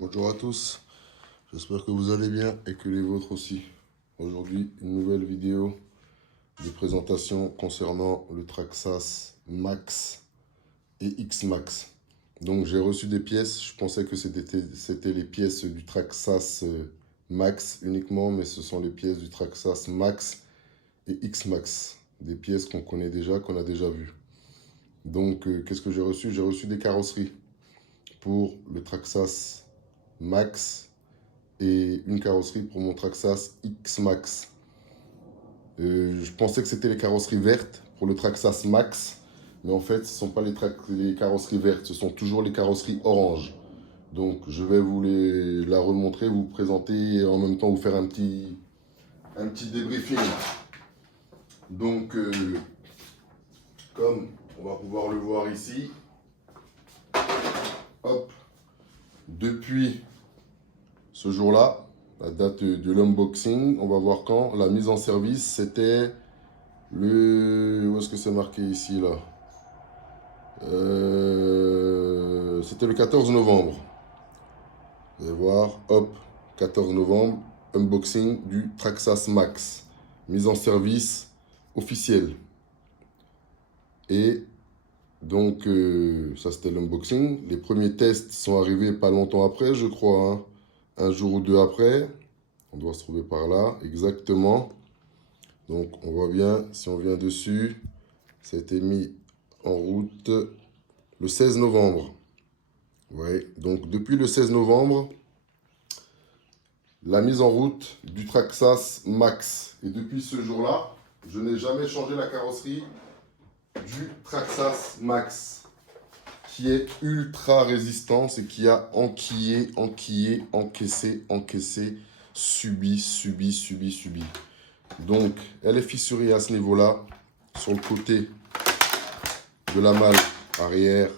Bonjour à tous, j'espère que vous allez bien et que les vôtres aussi. Aujourd'hui, une nouvelle vidéo de présentation concernant le Traxxas Max et X-Max. Donc j'ai reçu des pièces, je pensais que c'était les pièces du Traxxas Max uniquement, mais ce sont les pièces du Traxxas Max et X-Max. Des pièces qu'on connaît déjà, qu'on a déjà vues. Donc qu'est-ce que j'ai reçu? J'ai reçu des carrosseries pour le Traxxas Max et une carrosserie pour mon Traxxas X-Max. Je pensais que c'était les carrosseries vertes pour le Traxxas Max, mais en fait, ce ne sont pas les carrosseries vertes, ce sont toujours les carrosseries orange. Donc, je vais vous la remontrer, vous présenter et en même temps vous faire un petit débriefing. Donc, comme on va pouvoir le voir ici, hop, depuis ce jour-là, la date de l'unboxing, on va voir quand. La mise en service, c'était où est-ce que c'est marqué ici, là? C'était le 14 novembre. Vous allez voir, hop, 14 novembre, unboxing du Traxxas Max. Mise en service officielle. Et donc, ça c'était l'unboxing. Les premiers tests sont arrivés pas longtemps après, je crois, hein. Un jour ou deux après. On doit se trouver par là, exactement. Donc, on voit bien, si on vient dessus, ça a été mis en route le 16 novembre. Ouais, donc depuis le 16 novembre, la mise en route du Traxxas Max. Et depuis ce jour-là, je n'ai jamais changé la carrosserie du Traxxas Max, qui est ultra résistant, c'est qui a enquillé, encaissé, subi. Donc, elle est fissurée à ce niveau-là, sur le côté de la malle arrière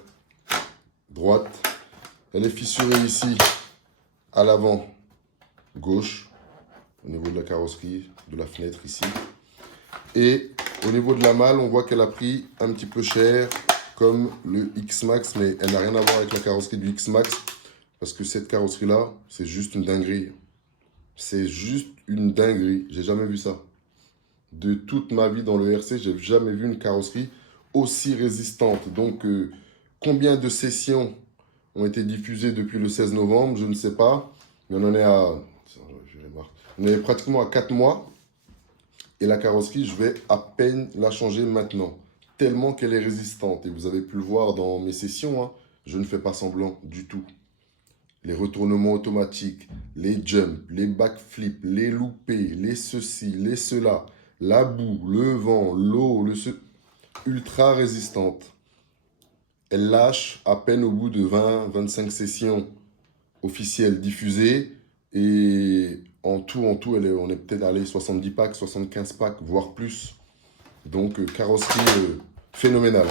droite. Elle est fissurée ici, à l'avant gauche, au niveau de la carrosserie, de la fenêtre ici. Et au niveau de la malle, on voit qu'elle a pris un petit peu cher, comme le X-Max, mais elle n'a rien à voir avec la carrosserie du X-Max, parce que cette carrosserie-là, c'est juste une dinguerie. C'est juste une dinguerie, j'ai jamais vu ça. De toute ma vie dans le RC, j'ai jamais vu une carrosserie aussi résistante. Donc, combien de sessions ont été diffusées depuis le 16 novembre, je ne sais pas. Mais on en est à... On est pratiquement à 4 mois. Et la carrosserie, je vais à peine la changer maintenant. Tellement qu'elle est résistante. Et vous avez pu le voir dans mes sessions, hein, je ne fais pas semblant du tout. Les retournements automatiques, les jumps, les backflips, les loupés, les ceci, les cela, la boue, le vent, l'eau, ultra résistante. Elle lâche à peine au bout de 20-25 sessions officielles diffusées. Et en tout, on est peut-être allé 70 packs, 75 packs, voire plus. Donc, carrosserie phénoménale.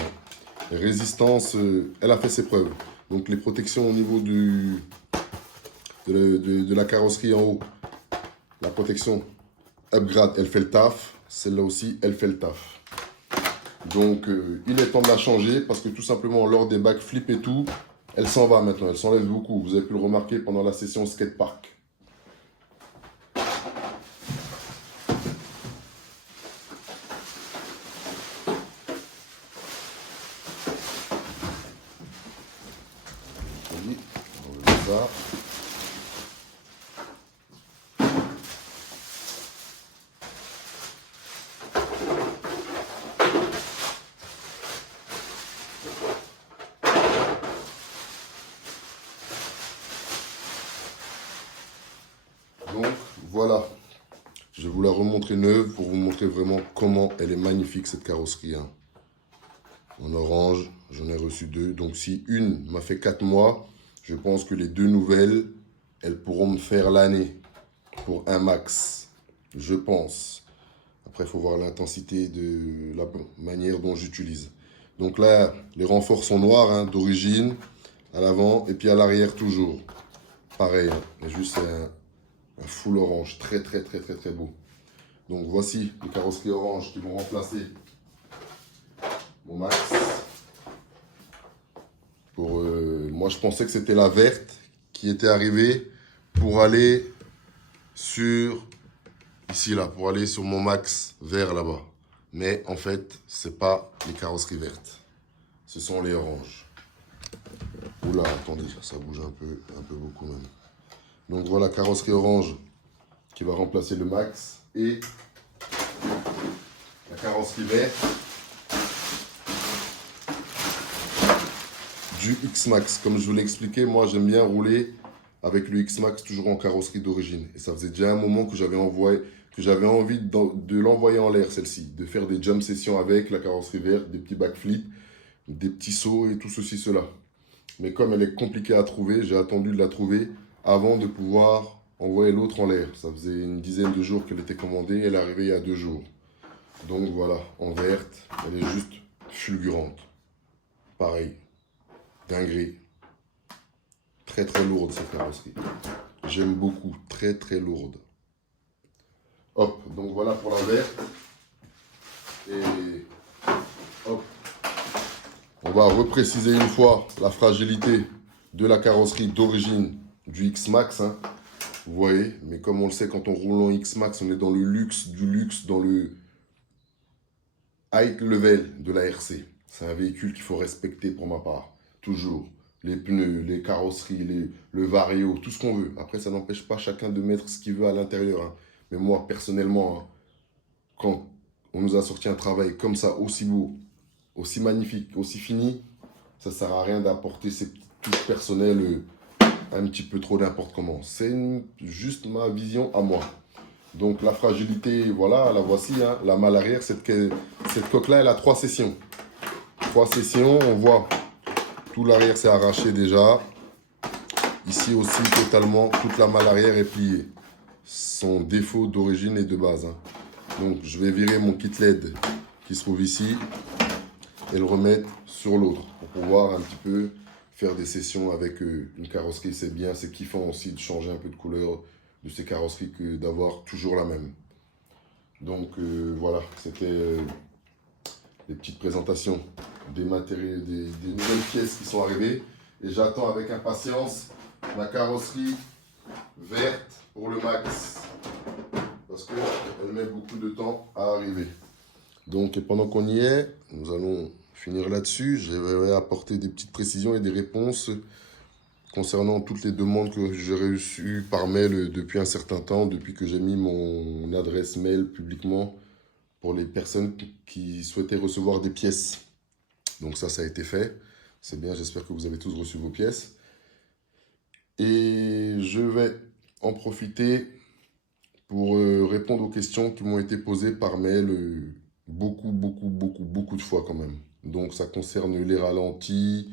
Résistance, elle a fait ses preuves. Donc, les protections au niveau de la carrosserie en haut, la protection upgrade, elle fait le taf. Celle-là aussi, elle fait le taf. Donc, il est temps de la changer parce que tout simplement, lors des backflips et tout, elle s'en va maintenant. Elle s'enlève beaucoup. Vous avez pu le remarquer pendant la session skatepark. On va mettre ça. Donc voilà, je vais vous la remontrer neuve pour vous montrer vraiment comment elle est magnifique cette carrosserie, hein. En orange, j'en ai reçu deux. Donc si une m'a fait 4 mois, je pense que les deux nouvelles, elles pourront me faire l'année pour un max. Je pense. Après, il faut voir l'intensité de la manière dont j'utilise. Donc là, les renforts sont noirs, hein, d'origine, à l'avant et puis à l'arrière toujours. Pareil, hein, mais juste un full orange, très beau. Donc voici les carrosseries orange qui vont remplacer mon Max. Moi je pensais que c'était la verte qui était arrivé pour aller sur, ici là, pour aller sur mon max vert là-bas. Mais en fait, c'est pas les carrosseries vertes. Ce sont les oranges. Oula, attendez, ça bouge un peu beaucoup même. Donc voilà, carrosserie orange qui va remplacer le max. Et la carrosserie verte du X-Max. Comme je vous l'ai expliqué, moi j'aime bien rouler avec le X-Max toujours en carrosserie d'origine. Et ça faisait déjà un moment que j'avais envie de l'envoyer en l'air, celle-ci. De faire des jump sessions avec la carrosserie verte, des petits backflips, des petits sauts et tout ceci, cela. Mais comme elle est compliquée à trouver, j'ai attendu de la trouver avant de pouvoir envoyer l'autre en l'air. Ça faisait une dizaine de jours qu'elle était commandée, elle est arrivée il y a 2 jours. Donc voilà, en verte, elle est juste fulgurante. Pareil, dinguerie. Très très lourde cette carrosserie. J'aime beaucoup, très très lourde. Hop, donc voilà pour la verte. Et hop. On va repréciser une fois la fragilité de la carrosserie d'origine du X-Max. Hein. Vous voyez, mais comme on le sait, quand on roule en X-Max, on est dans le luxe du luxe, dans le high level de la RC. C'est un véhicule qu'il faut respecter pour ma part, toujours. Les pneus, les carrosseries, le vario, tout ce qu'on veut. Après, ça n'empêche pas chacun de mettre ce qu'il veut à l'intérieur. Hein. Mais moi, personnellement, hein, quand on nous a sorti un travail comme ça, aussi beau, aussi magnifique, aussi fini, ça ne sert à rien d'apporter ces petites touches personnelles un petit peu trop n'importe comment. C'est juste ma vision à moi. Donc la fragilité, voilà, la voici. Hein. La malle arrière, cette coque-là, elle a 3 sessions. 3 sessions, on voit tout l'arrière s'est arraché déjà. Ici aussi, totalement, toute la malle arrière est pliée. Son défaut d'origine et de base. Hein. Donc je vais virer mon kit LED qui se trouve ici et le remettre sur l'autre pour pouvoir un petit peu faire des sessions avec une carrosserie. C'est bien, c'est kiffant aussi de changer un peu de couleur de ces carrosseries que d'avoir toujours la même. Donc voilà, c'était des petites présentations des matériaux, des nouvelles pièces qui sont arrivées. Et j'attends avec impatience ma carrosserie verte pour le max. Parce qu'elle met beaucoup de temps à arriver. Donc pendant qu'on y est, nous allons finir là-dessus. Je vais apporter des petites précisions et des réponses concernant toutes les demandes que j'ai reçues par mail depuis un certain temps, depuis que j'ai mis mon adresse mail publiquement pour les personnes qui souhaitaient recevoir des pièces. Donc ça a été fait. C'est bien, j'espère que vous avez tous reçu vos pièces. Et je vais en profiter pour répondre aux questions qui m'ont été posées par mail beaucoup de fois quand même. Donc ça concerne les ralentis,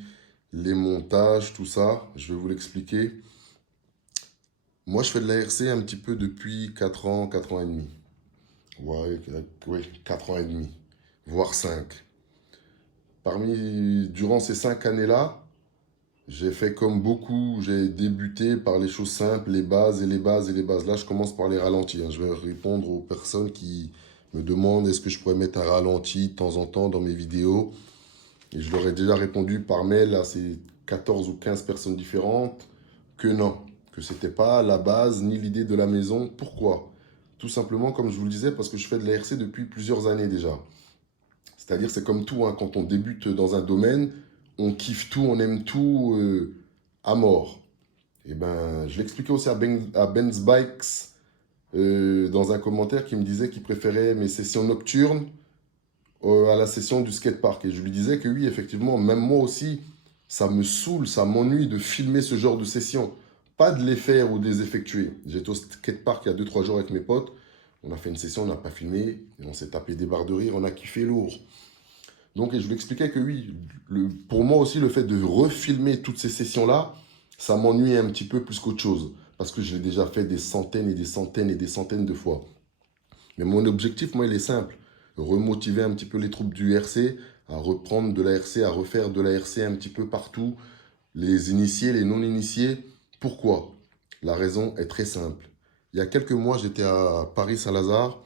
les montages, tout ça. Je vais vous l'expliquer. Moi, je fais de la RC un petit peu depuis 4 ans, 4 ans et demi. Ouais, 4 ans et demi, voire 5. Durant ces 5 années-là, j'ai fait comme beaucoup, j'ai débuté par les choses simples, les bases et les bases et les bases. Là, je commence par les ralentis. Hein. Je vais répondre aux personnes qui me demandent est-ce que je pourrais mettre un ralenti de temps en temps dans mes vidéos. Et je leur ai déjà répondu par mail à ces 14 ou 15 personnes différentes que non, que ce n'était pas la base ni l'idée de la maison. Pourquoi? Tout simplement, comme je vous le disais, parce que je fais de la RC depuis plusieurs années déjà. C'est-à-dire, c'est comme tout, hein, quand on débute dans un domaine, on kiffe tout, on aime tout à mort. Et ben, je l'expliquais aussi à Benz Bikes dans un commentaire qui me disait qu'il préférait mes sessions nocturnes à la session du skatepark. Et je lui disais que oui, effectivement, même moi aussi, ça me saoule, ça m'ennuie de filmer ce genre de sessions. Pas de les faire ou de les effectuer. J'étais au skatepark il y a 2-3 jours avec mes potes. On a fait une session, on n'a pas filmé. Et on s'est tapé des barres de rire, on a kiffé lourd. Donc, et je lui expliquais que oui, pour moi aussi, le fait de refilmer toutes ces sessions-là, ça m'ennuie un petit peu plus qu'autre chose. Parce que je l'ai déjà fait des centaines et des centaines et des centaines de fois. Mais mon objectif, moi, il est simple. Remotiver un petit peu les troupes du RC, à reprendre de la RC, à refaire de la RC un petit peu partout. Les initiés, les non-initiés. Pourquoi? La raison est très simple. Il y a quelques mois, j'étais à Paris-Saint-Lazare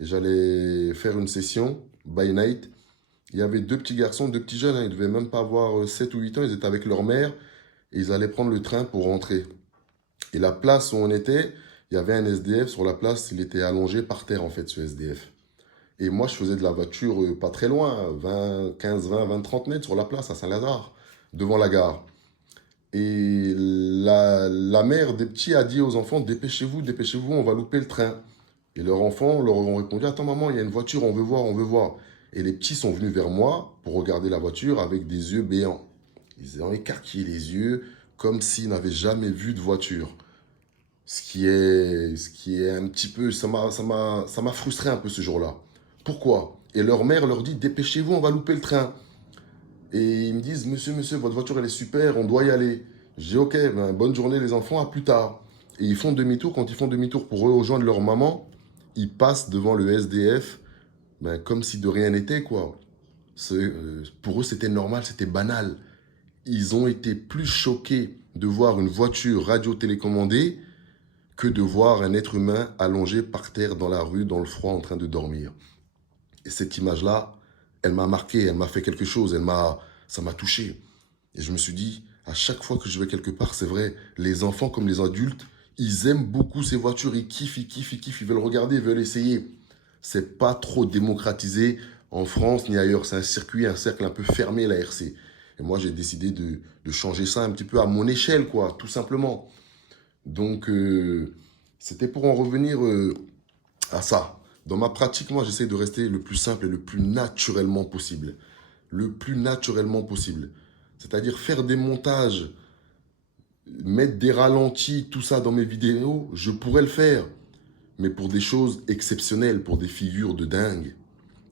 et j'allais faire une session, by night. Il y avait 2 petits garçons, 2 petits jeunes, hein, ils ne devaient même pas avoir 7 ou 8 ans, ils étaient avec leur mère et ils allaient prendre le train pour rentrer. Et la place où on était, il y avait un SDF sur la place, il était allongé par terre en fait, ce SDF. Et moi, je faisais de la voiture pas très loin, 20, 15, 20, 20, 30 mètres sur la place à Saint-Lazare, devant la gare. Et la mère des petits a dit aux enfants, dépêchez-vous, on va louper le train. Et leurs enfants leur ont répondu, attends maman, il y a une voiture, on veut voir, on veut voir. Et les petits sont venus vers moi pour regarder la voiture avec des yeux béants. Ils ont écarquillé les yeux comme s'ils n'avaient jamais vu de voiture. Ce qui est un petit peu, ça m'a frustré un peu ce jour-là. Pourquoi? Et leur mère leur dit, dépêchez-vous, on va louper le train. Et ils me disent, monsieur, votre voiture, elle est super, on doit y aller. Je dis, ok, ben, bonne journée les enfants, à plus tard. Et ils font demi-tour. Quand ils font demi-tour pour rejoindre leur maman, ils passent devant le SDF, ben, comme si de rien n'était, quoi. Pour eux, c'était normal, c'était banal. Ils ont été plus choqués de voir une voiture radio-télécommandée que de voir un être humain allongé par terre dans la rue, dans le froid, en train de dormir. Et cette image-là, elle m'a marqué, elle m'a fait quelque chose, ça m'a touché. Et je me suis dit, à chaque fois que je vais quelque part, c'est vrai, les enfants comme les adultes, ils aiment beaucoup ces voitures, ils kiffent, ils kiffent, ils kiffent, ils veulent regarder, ils veulent essayer. C'est pas trop démocratisé en France ni ailleurs. C'est un circuit, un cercle un peu fermé, la RC. Et moi, j'ai décidé de changer ça un petit peu à mon échelle, quoi, tout simplement. Donc, c'était pour en revenir à ça. Dans ma pratique, moi, j'essaie de rester le plus simple et le plus naturellement possible. Le plus naturellement possible. C'est-à-dire faire des montages, mettre des ralentis, tout ça dans mes vidéos, je pourrais le faire. Mais pour des choses exceptionnelles, pour des figures de dingue.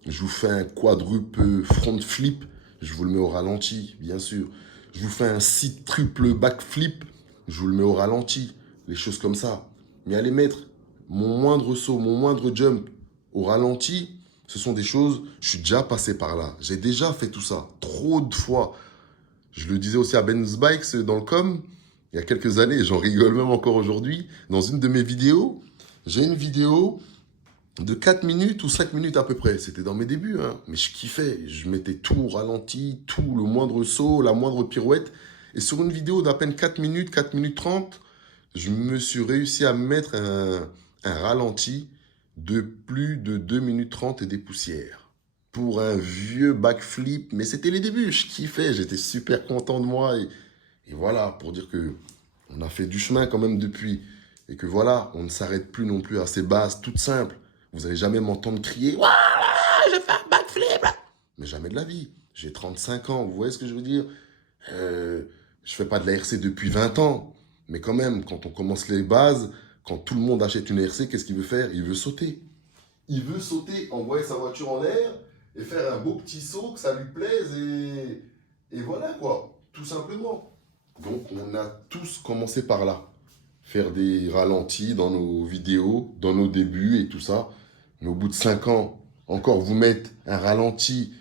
Je vous fais un quadruple front flip, je vous le mets au ralenti, bien sûr. Je vous fais un 6 triple backflip, je vous le mets au ralenti. Les choses comme ça. Mais aller mettre mon moindre saut, mon moindre jump au ralenti, ce sont des choses, je suis déjà passé par là. J'ai déjà fait tout ça, trop de fois. Je le disais aussi à Benz Bikes dans le com, il y a quelques années, et j'en rigole même encore aujourd'hui. Dans une de mes vidéos, j'ai une vidéo de 4 minutes ou 5 minutes à peu près. C'était dans mes débuts, hein. Mais je kiffais. Je mettais tout au ralenti, tout, le moindre saut, la moindre pirouette. Et sur une vidéo d'à peine 4 minutes 30, je me suis réussi à mettre un ralenti de plus de 2 minutes 30 et des poussières. Pour un vieux backflip. Mais c'était les débuts. Je kiffais. J'étais super content de moi. Et voilà, pour dire que on a fait du chemin quand même depuis. Et que voilà, on ne s'arrête plus non plus à ces bases toutes simples. Vous n'allez jamais m'entendre crier «Voilà, j'ai fait un backflip!» Mais jamais de la vie. J'ai 35 ans, vous voyez ce que je veux dire? Je fais pas de la RC depuis 20 ans. Mais quand même, quand on commence les bases, quand tout le monde achète une RC, qu'est-ce qu'il veut faire? Il veut sauter. Il veut sauter, envoyer sa voiture en l'air et faire un beau petit saut, que ça lui plaise et voilà quoi, tout simplement. Donc on a tous commencé par là. Faire des ralentis dans nos vidéos, dans nos débuts et tout ça. Mais au bout de 5 ans, encore vous mettre un ralenti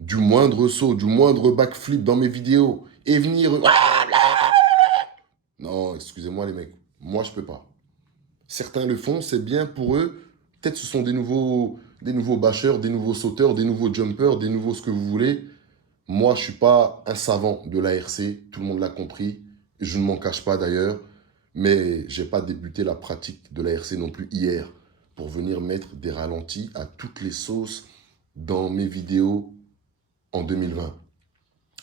du moindre saut, du moindre backflip dans mes vidéos et venir... Non, excusez-moi les mecs, moi je peux pas. Certains le font, c'est bien pour eux. Peut-être ce sont des nouveaux bashers, des nouveaux sauteurs, des nouveaux jumpers, des nouveaux ce que vous voulez. Moi, je suis pas un savant de la RC, tout le monde l'a compris. Je ne m'en cache pas d'ailleurs. Mais j'ai pas débuté la pratique de la RC non plus hier pour venir mettre des ralentis à toutes les sauces dans mes vidéos en 2020.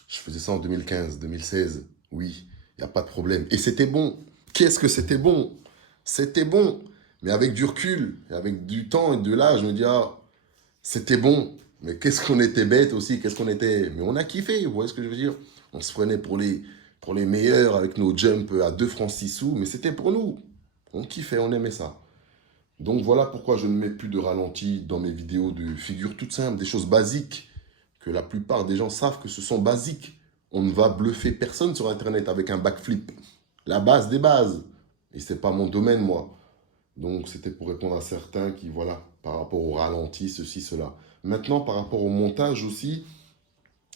Je faisais ça en 2015, 2016. Oui, il n'y a pas de problème. Et c'était bon. Qu'est-ce que c'était bon? C'était bon. Mais avec du recul, avec du temps et de là, je me dis, ah, c'était bon. Mais qu'est-ce qu'on était bête aussi, qu'est-ce qu'on était... Mais on a kiffé, vous voyez ce que je veux dire? On se prenait pour les meilleurs avec nos jumps à 2 francs 6 sous, mais c'était pour nous. On kiffait, on aimait ça. Donc voilà pourquoi je ne mets plus de ralenti dans mes vidéos de figures toutes simples, des choses basiques, que la plupart des gens savent que ce sont basiques. On ne va bluffer personne sur Internet avec un backflip. La base des bases. Et c'est pas mon domaine, moi. Donc c'était pour répondre à certains qui, voilà, par rapport au ralenti, ceci, cela. Maintenant, par rapport au montage aussi,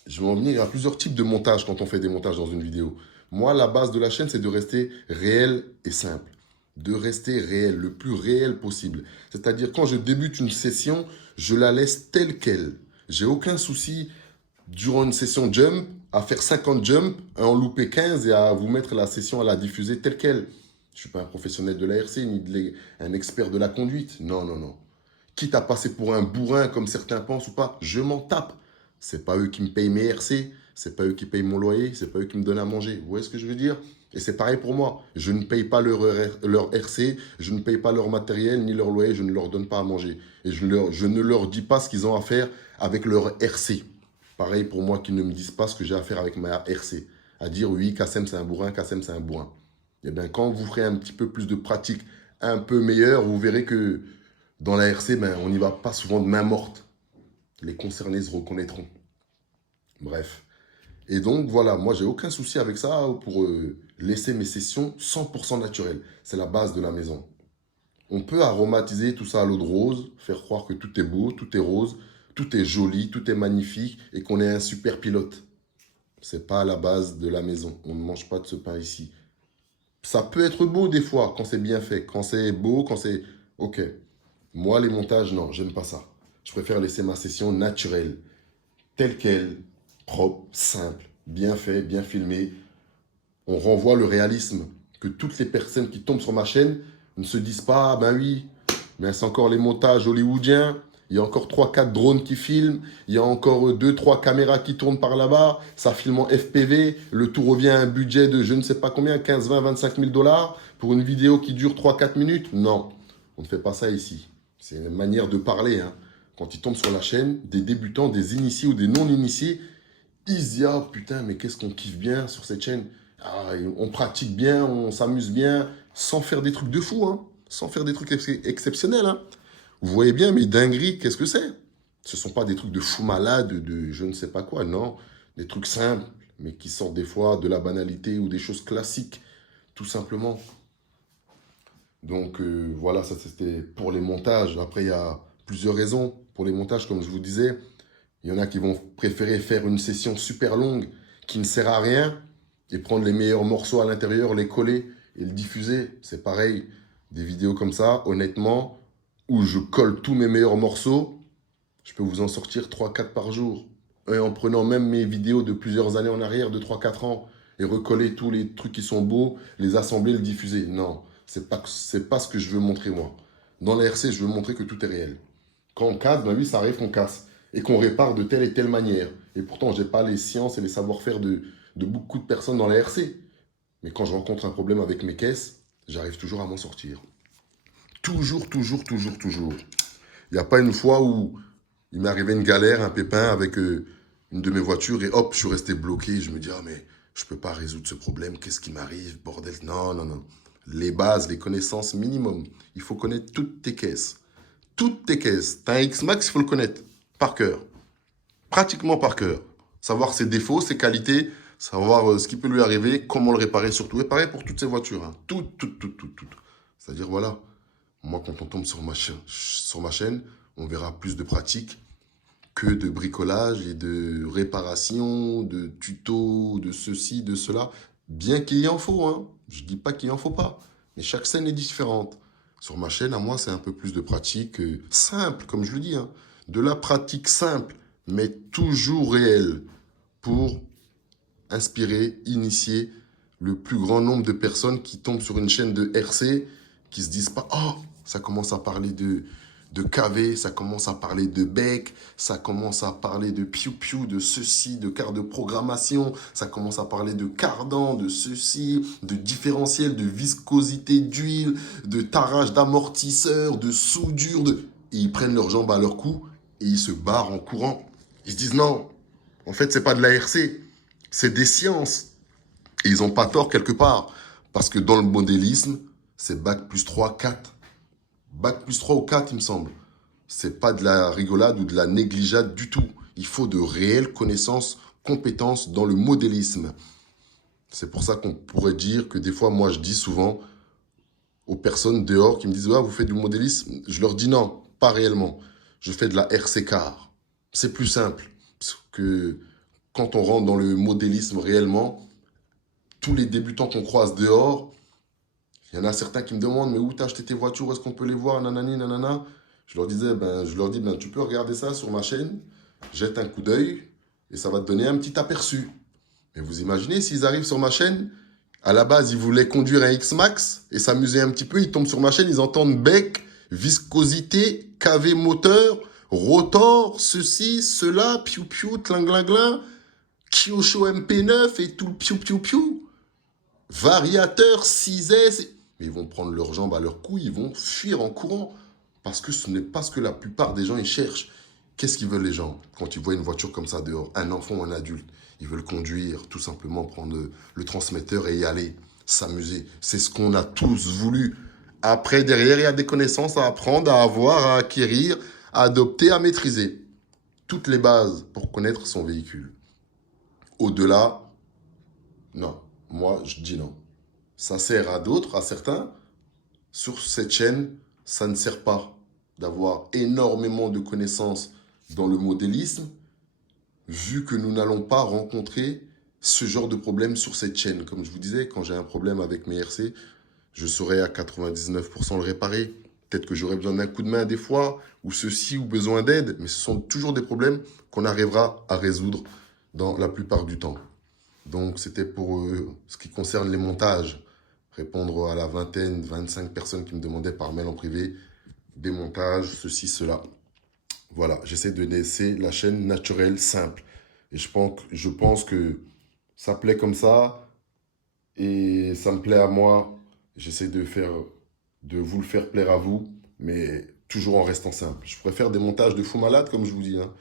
je vais en venir à plusieurs types de montage quand on fait des montages dans une vidéo. Moi, la base de la chaîne, c'est de rester réel et simple. De rester réel, le plus réel possible. C'est-à-dire, quand je débute une session, je la laisse telle qu'elle. J'ai aucun souci, durant une session jump, à faire 50 jumps, à en louper 15 et à vous mettre la session, à la diffuser telle qu'elle. Je ne suis pas un professionnel de la RC, ni un expert de la conduite. Non, non, non. Quitte à passer pour un bourrin, comme certains pensent ou pas, je m'en tape. C'est pas eux qui me payent mes RC, c'est pas eux qui payent mon loyer, c'est pas eux qui me donnent à manger. Vous voyez ce que je veux dire? Et c'est pareil pour moi. Je ne paye pas leur RC, je ne paye pas leur matériel, ni leur loyer, je ne leur donne pas à manger. Et je ne leur dis pas ce qu'ils ont à faire avec leur RC. Pareil pour moi qu'ils ne me disent pas ce que j'ai à faire avec ma RC. À dire oui, Kassem c'est un bourrin, Kassem c'est un bourrin. Eh bien, quand vous ferez un petit peu plus de pratique, un peu meilleure, vous verrez que dans la RC, ben, on n'y va pas souvent de main morte. Les concernés se reconnaîtront. Bref. Et donc, voilà, moi, j'ai aucun souci avec ça pour laisser mes sessions 100% naturelles. C'est la base de la maison. On peut aromatiser tout ça à l'eau de rose, faire croire que tout est beau, tout est rose, tout est joli, tout est magnifique et qu'on est un super pilote. C'est pas la base de la maison. On ne mange pas de ce pain ici. Ça peut être beau des fois, quand c'est bien fait. Quand c'est beau, quand c'est... Ok. Moi, les montages, non, j'aime pas ça. Je préfère laisser ma session naturelle, telle qu'elle, propre, simple, bien fait, bien filmé. On renvoie le réalisme, que toutes les personnes qui tombent sur ma chaîne ne se disent pas, ah ben oui, mais c'est encore les montages hollywoodiens, il y a encore 3-4 drones qui filment, il y a encore 2-3 caméras qui tournent par là-bas, ça filme en FPV, le tout revient à un budget de je ne sais pas combien, 15, 20, 25 000 $ pour une vidéo qui dure 3-4 minutes. Non, on ne fait pas ça ici. C'est une manière de parler. Hein. Quand ils tombent sur la chaîne, des débutants, des initiés ou des non-initiés, ils se disent, ah putain, mais qu'est-ce qu'on kiffe bien sur cette chaîne. Ah, on pratique bien, on s'amuse bien, sans faire des trucs de fou, hein, sans faire des trucs exceptionnels. Hein. Vous voyez bien, mais dingueries, qu'est-ce que c'est? Ce ne sont pas des trucs de fou malade, de je ne sais pas quoi, non. Des trucs simples, mais qui sortent des fois de la banalité ou des choses classiques, tout simplement. Donc voilà, ça c'était pour les montages. Après, il y a plusieurs raisons pour les montages, comme je vous disais. Il y en a qui vont préférer faire une session super longue qui ne sert à rien et prendre les meilleurs morceaux à l'intérieur, les coller et le diffuser. C'est pareil, des vidéos comme ça, honnêtement, où je colle tous mes meilleurs morceaux, je peux vous en sortir 3-4 par jour. Et en prenant même mes vidéos de plusieurs années en arrière, de 3-4 ans, et recoller tous les trucs qui sont beaux, les assembler, le diffuser. Non, c'est pas ce que je veux montrer moi. Dans la RC, je veux montrer que tout est réel. Quand on casse, ben oui, ça arrive qu'on casse. Et qu'on répare de telle et telle manière. Et pourtant, je n'ai pas les sciences et les savoir-faire de beaucoup de personnes dans la RC. Mais quand je rencontre un problème avec mes caisses, j'arrive toujours à m'en sortir. Toujours, toujours, toujours, toujours. Il n'y a pas une fois où il m'est arrivé une galère, un pépin avec une de mes voitures et hop, je suis resté bloqué. Je me dis, ah mais je ne peux pas résoudre ce problème, qu'est-ce qui m'arrive, bordel. Non, non, non. Les bases, les connaissances minimum. Il faut connaître toutes tes caisses. Toutes tes caisses. Tu as un X-Max, il faut le connaître par cœur. Pratiquement par cœur. Savoir ses défauts, ses qualités, savoir ce qui peut lui arriver, comment le réparer surtout. Et pareil pour toutes ces voitures. Hein. Toutes, toutes, toutes, toutes, toutes. C'est-à-dire, voilà, moi, quand on tombe sur ma chaîne, on verra plus de pratique que de bricolage et de réparation, de tutos, de ceci, de cela. Bien qu'il y en faut, hein. Je ne dis pas qu'il n'y en faut pas. Mais chaque scène est différente. Sur ma chaîne, à moi, c'est un peu plus de pratique simple, comme je le dis. Hein. De la pratique simple, mais toujours réelle, pour inspirer, initier le plus grand nombre de personnes qui tombent sur une chaîne de RC, qui se disent pas « Oh, ça commence à parler de KV, ça commence à parler de bec, ça commence à parler de piou-piou, de ceci, de carte de programmation, ça commence à parler de cardan, de ceci, de différentiel, de viscosité d'huile, de tarage d'amortisseur, de soudure, de... » Et ils prennent leurs jambes à leur cou et ils se barrent en courant. Ils se disent « Non, en fait, c'est pas de la RC, c'est des sciences. » Et ils n'ont pas tort quelque part. Parce que dans le modélisme, c'est bac plus 3, 4. Bac plus 3 ou 4, il me semble. C'est pas de la rigolade ou de la négligeade du tout. Il faut de réelles connaissances, compétences dans le modélisme. C'est pour ça qu'on pourrait dire que des fois, moi, je dis souvent aux personnes dehors qui me disent « Ouais, vous faites du modélisme ?» Je leur dis non, pas réellement. Je fais de la RC car. C'est plus simple. Parce que quand on rentre dans le modélisme réellement, tous les débutants qu'on croise dehors, il y en a certains qui me demandent, mais où t'as acheté tes voitures, où est-ce qu'on peut les voir, nanani, nanana. Je leur dis, tu peux regarder ça sur ma chaîne, jette un coup d'œil, et ça va te donner un petit aperçu. Mais vous imaginez, s'ils arrivent sur ma chaîne, À la base, ils voulaient conduire un X-Max et s'amuser un petit peu. Ils tombent sur ma chaîne, ils entendent bec, viscosité, KV moteur, rotor, ceci, cela, piou piou, tlinglingling, Kyosho MP9 et tout le piou piou piou. Variateur, 6S. Mais ils vont prendre leurs jambes à leur cou, ils vont fuir en courant. Parce que ce n'est pas ce que la plupart des gens ils cherchent. Qu'est-ce qu'ils veulent les gens quand ils voient une voiture comme ça dehors, un enfant ou un adulte? Ils veulent conduire, tout simplement prendre le transmetteur et y aller, s'amuser. C'est ce qu'on a tous voulu. Après, derrière, il y a des connaissances à apprendre, à avoir, à acquérir, à adopter, à maîtriser. Toutes les bases pour connaître son véhicule. Au-delà, non. Moi, je dis non. Ça sert à d'autres, à certains. Sur cette chaîne, ça ne sert pas d'avoir énormément de connaissances dans le modélisme, vu que nous n'allons pas rencontrer ce genre de problème sur cette chaîne. Comme je vous disais, quand j'ai un problème avec mes RC, je saurais à 99% le réparer. Peut-être que j'aurai besoin d'un coup de main des fois, ou ceci, ou besoin d'aide, mais ce sont toujours des problèmes qu'on arrivera à résoudre dans la plupart du temps. Donc, c'était pour ce qui concerne les montages. Répondre à la vingtaine, 25 personnes qui me demandaient par mail en privé des montages, ceci, cela. Voilà, j'essaie de laisser la chaîne naturelle, simple. Et je pense que ça plaît comme ça et ça me plaît à moi. J'essaie de vous le faire plaire à vous, mais toujours en restant simple. Je préfère des montages de fou malade, comme je vous dis, hein.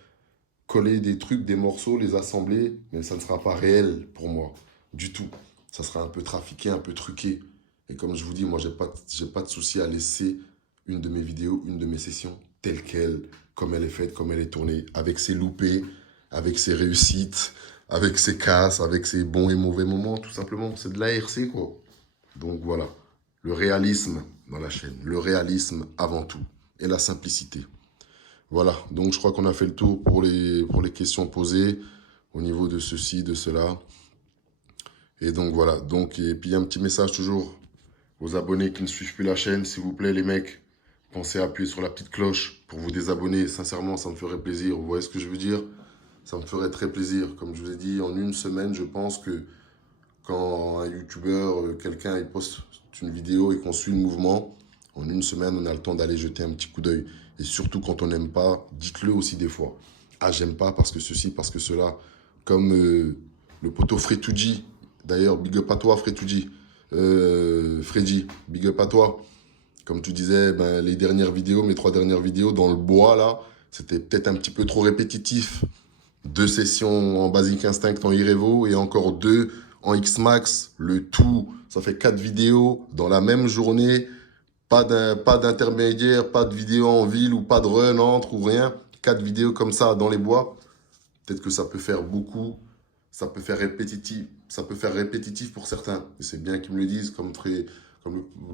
Coller des trucs, des morceaux, les assembler, mais ça ne sera pas réel pour moi, du tout. Ça sera un peu trafiqué, un peu truqué. Et comme je vous dis, moi, j'ai pas de souci à laisser une de mes vidéos, une de mes sessions, telle qu'elle, comme elle est faite, comme elle est tournée, avec ses loupés, avec ses réussites, avec ses casses, avec ses bons et mauvais moments, tout simplement. C'est de l'ARC, quoi. Donc voilà, le réalisme dans la chaîne, le réalisme avant tout, et la simplicité. Voilà, donc je crois qu'on a fait le tour pour les questions posées au niveau de ceci, de cela. Et donc voilà, donc, et puis un petit message toujours aux abonnés qui ne suivent plus la chaîne, s'il vous plaît les mecs, pensez à appuyer sur la petite cloche pour vous désabonner. Sincèrement, ça me ferait plaisir. Vous voyez ce que je veux dire? Ça me ferait très plaisir. Comme je vous ai dit, en une semaine, je pense que quand un youtubeur, quelqu'un, il poste une vidéo et qu'on suit le mouvement, en une semaine, on a le temps d'aller jeter un petit coup d'œil. Et surtout, quand on n'aime pas, dites-le aussi des fois. Ah, j'aime pas parce que ceci, parce que cela. Comme le poteau Freddy. D'ailleurs, big up à toi, Freddy. Freddy, big up à toi. Comme tu disais, ben, les dernières vidéos, mes 3 dernières vidéos dans le bois, là, c'était peut-être un petit peu trop répétitif. 2 sessions en Basic Instinct en Irevo et encore 2 en X-Max. Le tout, ça fait 4 vidéos dans la même journée. Pas d'intermédiaire, pas de vidéo en ville ou pas de run entre ou rien. 4 vidéos comme ça dans les bois. Peut-être que ça peut faire beaucoup. Ça peut faire répétitif pour certains. Et c'est bien qu'ils me le disent, comme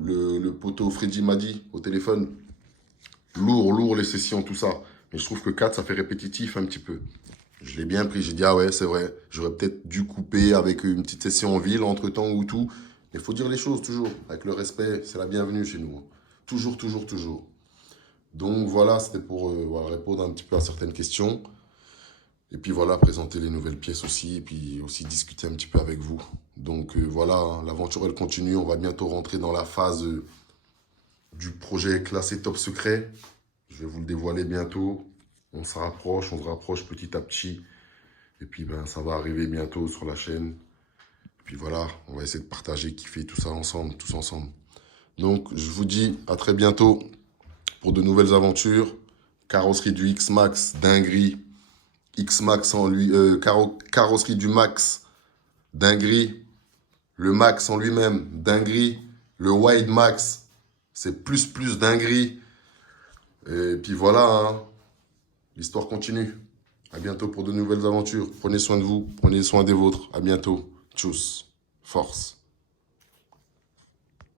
le poteau Freddy m'a dit au téléphone. Lourd les sessions, tout ça. Mais je trouve que 4, ça fait répétitif un petit peu. Je l'ai bien pris, j'ai dit, ah ouais, c'est vrai. J'aurais peut-être dû couper avec une petite session en ville, entre-temps ou tout. Mais il faut dire les choses toujours, avec le respect. C'est la bienvenue chez nous. Toujours. Donc voilà, c'était pour voilà, répondre un petit peu à certaines questions. Et puis voilà, présenter les nouvelles pièces aussi. Et puis aussi discuter un petit peu avec vous. Donc voilà, hein, l'aventure, elle continue. On va bientôt rentrer dans la phase du projet classé top secret. Je vais vous le dévoiler bientôt. On se rapproche petit à petit. Et puis, ben, ça va arriver bientôt sur la chaîne. Et puis voilà, on va essayer de partager, kiffer tout ça ensemble, tous ensemble. Donc, je vous dis à très bientôt pour de nouvelles aventures. Carrosserie du X-Max, dinguerie. X-Max en lui, carrosserie du Max, dinguerie. Le Max en lui-même, dinguerie. Le Wide Max, c'est plus dinguerie. Et puis voilà, hein. L'histoire continue. À bientôt pour de nouvelles aventures. Prenez soin de vous, prenez soin des vôtres. À bientôt. Tchuss. Force.